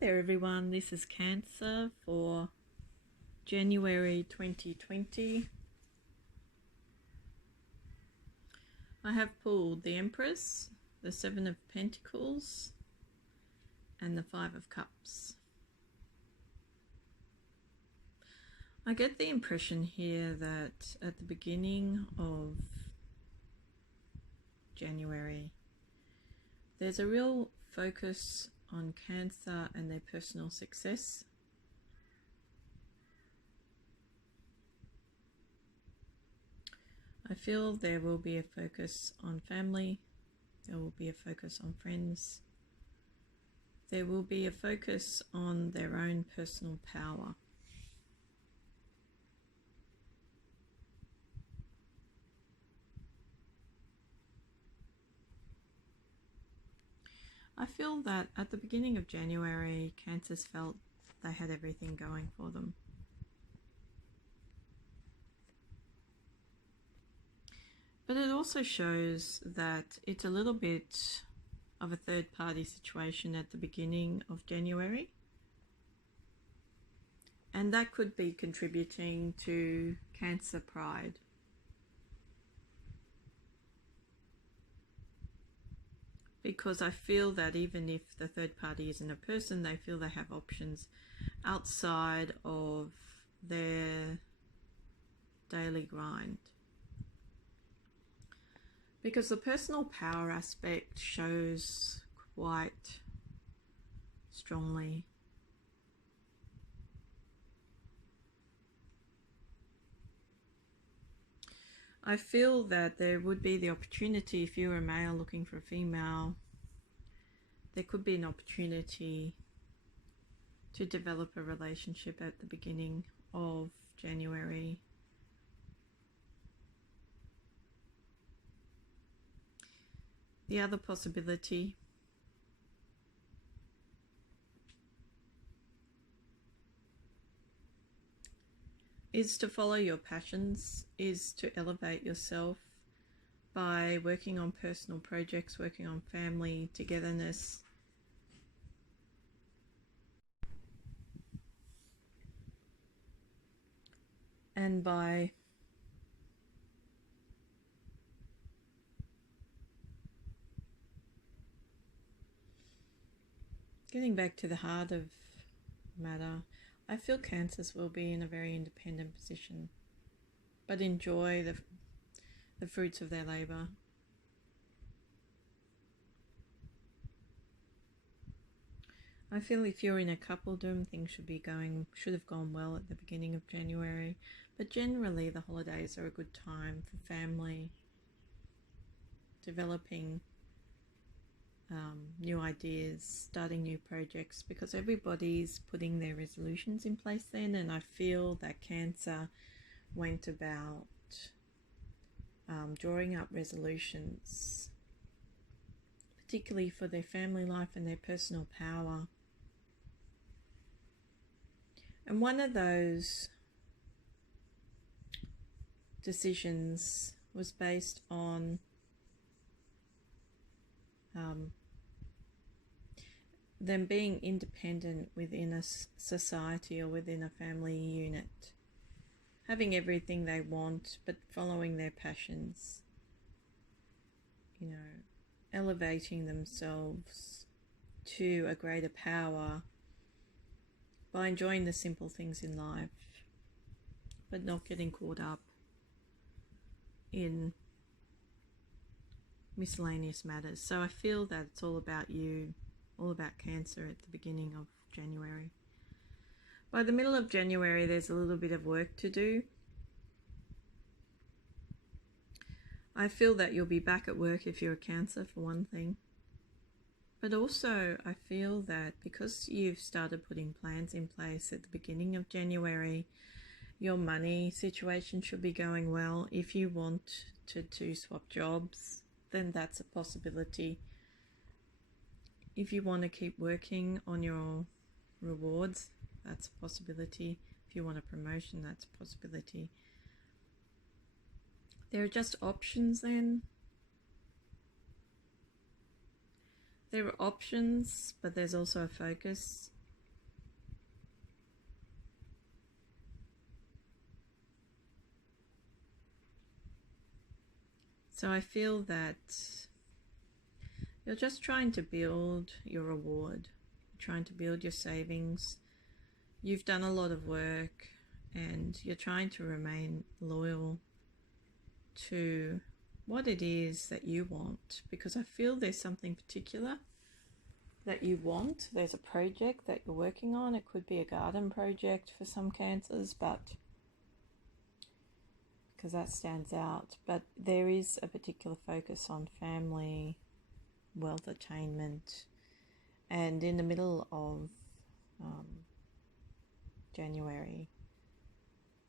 there everyone, this is Cancer for January 2020. I have pulled the Empress, the Seven of Pentacles and the Five of Cups. I get the impression here that at the beginning of January there's a real focus on Cancer and their personal success. I feel there will be a focus on family, there will be a focus on friends, there will be a focus on their own personal power. I feel that at the beginning of January, Cancers felt they had everything going for them. But it also shows that it's a little bit of a third-party situation at the beginning of January. And that could be contributing to Cancer pride. Because I feel that even if the third party isn't a person, they feel they have options outside of their daily grind. Because the personal power aspect shows quite strongly. I feel that there would be the opportunity, if you're a male looking for a female, there could be an opportunity to develop a relationship at the beginning of January. The other possibility is to follow your passions, is to elevate yourself by working on personal projects, working on family togetherness. And by getting back to the heart of matter, I feel Cancers will be in a very independent position, but enjoy the fruits of their labour. I feel if you're in a coupledom, things should have gone well at the beginning of January, but generally the holidays are a good time for family, developing new ideas, starting new projects, because everybody's putting their resolutions in place then. And I feel that Cancer went about drawing up resolutions, particularly for their family life and their personal power. And one of those decisions was based on them being independent within a society or within a family unit, having everything they want but following their passions, elevating themselves to a greater power by enjoying the simple things in life but not getting caught up in miscellaneous matters. So I feel that it's all about you, all about Cancer at the beginning of January. By the middle of January, there's a little bit of work to do. I feel that you'll be back at work if you're a Cancer, for one thing. But also I feel that because you've started putting plans in place at the beginning of January, your money situation should be going well. If you want to swap jobs, then that's a possibility. If you want to keep working on your rewards, that's a possibility. If you want a promotion, that's a possibility. There are just options then. There are options, but there's also a focus. So I feel that you're just trying to build your reward, trying to build your savings. You've done a lot of work and you're trying to remain loyal to what it is that you want, because I feel there's something particular that you want. There's a project that you're working on. It could be a garden project for some Cancers, but because that stands out. But there is a particular focus on family, wealth attainment, and in the middle of January,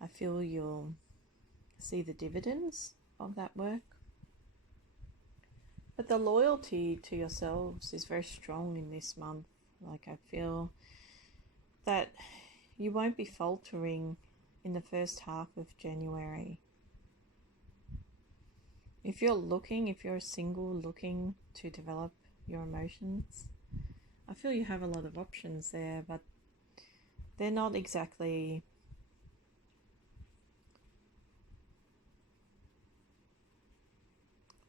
I feel you'll see the dividends of that work. But the loyalty to yourselves is very strong in this month. Like, I feel that you won't be faltering in the first half of January. If you're a single looking to develop your emotions, I feel you have a lot of options there, but they're not exactly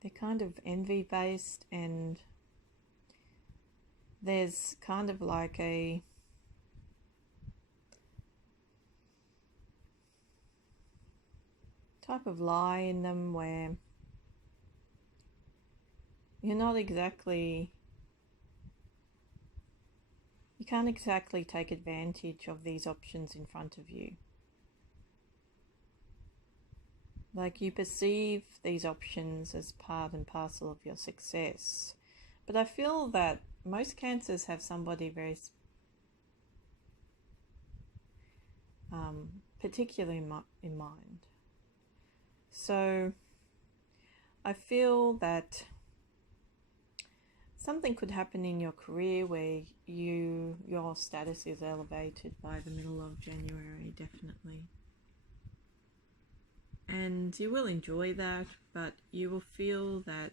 they're kind of envy based, and there's kind of like a type of lie in them where you're not exactly, you can't exactly take advantage of these options in front of you. Like, you perceive these options as part and parcel of your success. But I feel that most Cancers have somebody very particular in mind. So I feel that something could happen in your career where your status is elevated by the middle of January, definitely. And you will enjoy that, but you will feel that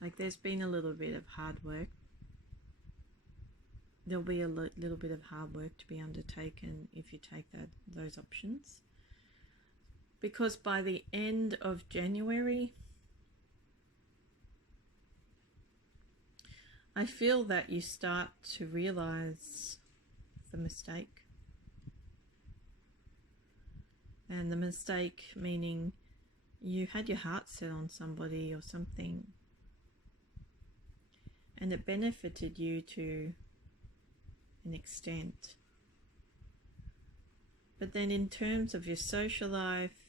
like there's been a little bit of hard work. There'll be a little bit of hard work to be undertaken if you take those options. Because by the end of January, I feel that you start to realize the mistake. And the mistake meaning you had your heart set on somebody or something, and it benefited you to an extent. But then in terms of your social life,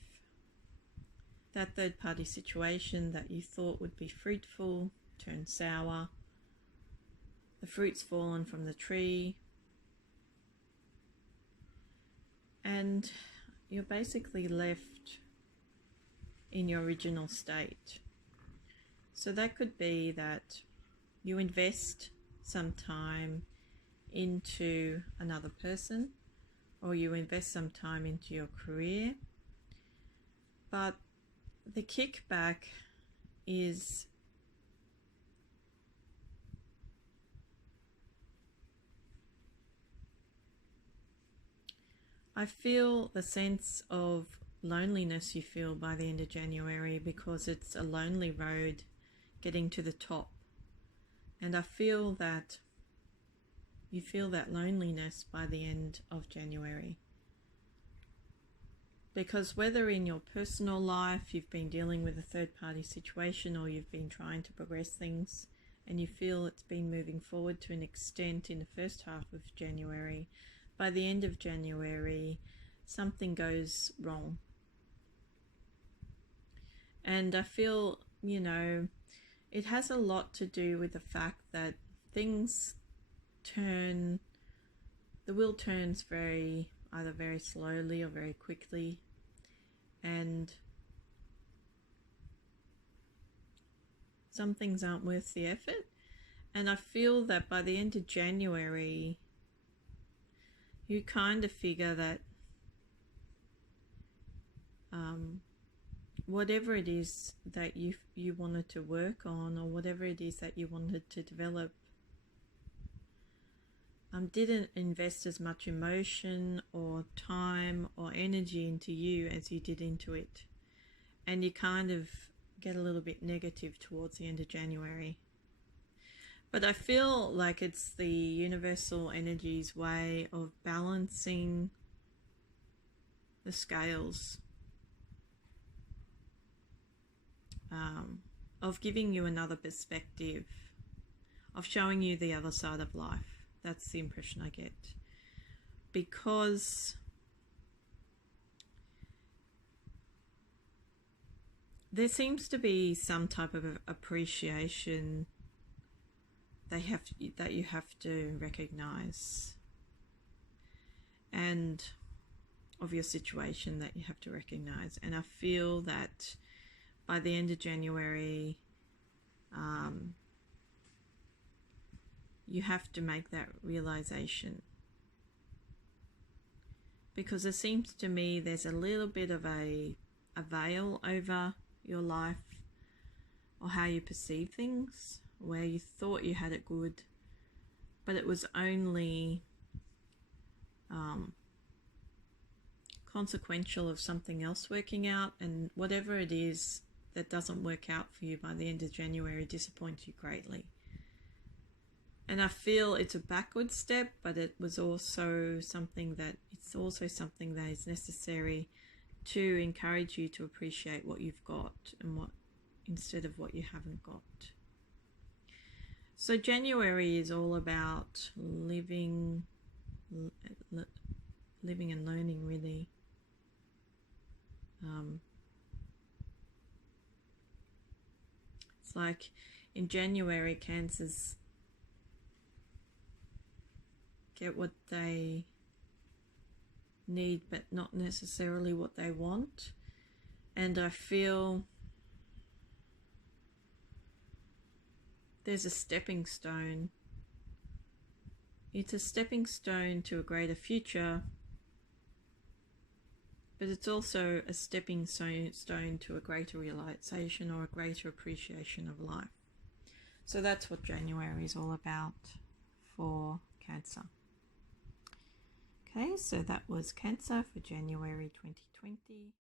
that third party situation that you thought would be fruitful turned sour. The fruit's fallen from the tree, and you're basically left in your original state. So that could be that you invest some time into another person, or you invest some time into your career, but the kickback is I feel the sense of loneliness you feel by the end of January, because it's a lonely road getting to the top. And I feel that you feel that loneliness by the end of January. Because whether in your personal life you've been dealing with a third party situation, or you've been trying to progress things and you feel it's been moving forward to an extent in the first half of January, by the end of January, something goes wrong. And I feel, it has a lot to do with the fact that things turn, the wheel turns either very slowly or very quickly. And some things aren't worth the effort. And I feel that by the end of January, you kind of figure that whatever it is that you wanted to work on, or whatever it is that you wanted to develop, didn't invest as much emotion or time or energy into you as you did into it. And you kind of get a little bit negative towards the end of January. But I feel like it's the universal energy's way of balancing the scales, of giving you another perspective, of showing you the other side of life. That's the impression I get. Because there seems to be some type of appreciation that you have to recognize, and of your situation that you have to recognize. And I feel that by the end of January, you have to make that realization, because it seems to me there's a little bit of a veil over your life, or how you perceive things, where you thought you had it good, but it was only consequential of something else working out, and whatever it is that doesn't work out for you by the end of January disappoints you greatly. And I feel it's a backward step, but it was also something that is necessary to encourage you to appreciate what you've got, and what, instead of what you haven't got. So January is all about living and learning, really. It's like in January, Cancers get what they need, but not necessarily what they want. And I feel there's a stepping stone. It's a stepping stone to a greater future, but it's also a stepping stone to a greater realization or a greater appreciation of life. So that's what January is all about for Cancer. Okay, so that was Cancer for January 2020.